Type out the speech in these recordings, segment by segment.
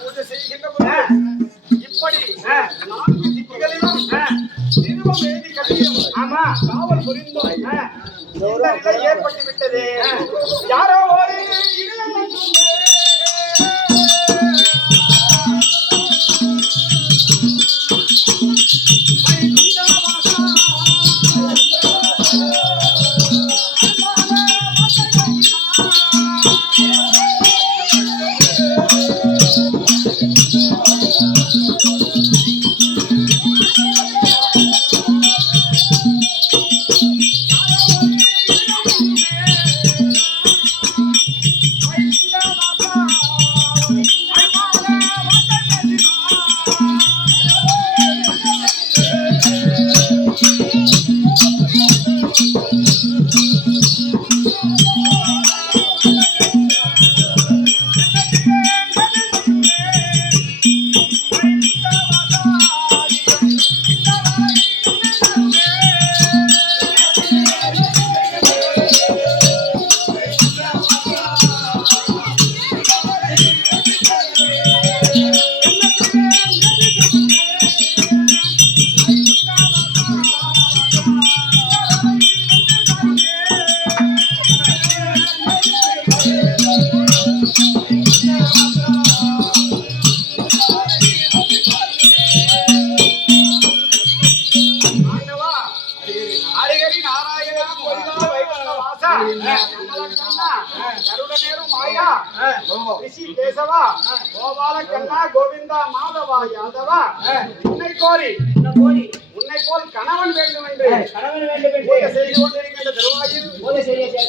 பூஜை செய்கின்ற போது இப்படி 4 திக்குகளிலும் நிறுவம் எழுதி கட்டியும் காவல் புரிந்தோம் இந்த நிலை ஏற்பட்டு விட்டது. யாரோ ஒரு கோவிந்தா மாதவா யாதவா உன்னை கோரி உன்னை போல் கணவன் வேண்டும் என்று செய்து கொண்டிருக்கின்ற திருவாயில்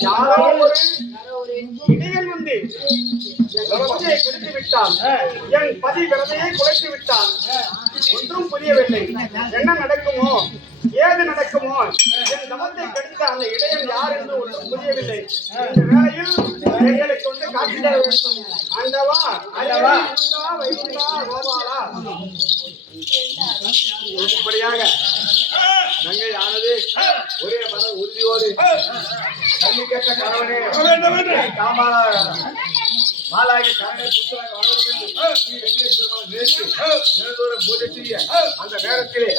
யாரோ ஒரு இடையன் வந்து பூஜையை கெடுத்து விட்டான், என் பதி விரதையை குலைத்து விட்டான். ஒன்றும் புரியவில்லை. என்ன நடக்குமோ ஏது நடக்குமோ, என் தமத்தை கெடுத்த அந்த இடையன் யார் என்று ஒன்றும் புரியவில்லை. இந்த வேளையில் எங்களுக்கு வந்து காட்சி தர வேண்டும். ஆண்டவா வைகுண்டா கோபாலா. இப்படியாக நங்கை ஆனது ஒரே மன உறுதியோடு கல்வி கேட்ட கணவனே காமாலா மாலாகி தானே புத்தகம் வளரும் என்று பூஜை செய்ய அந்த நேரத்திலே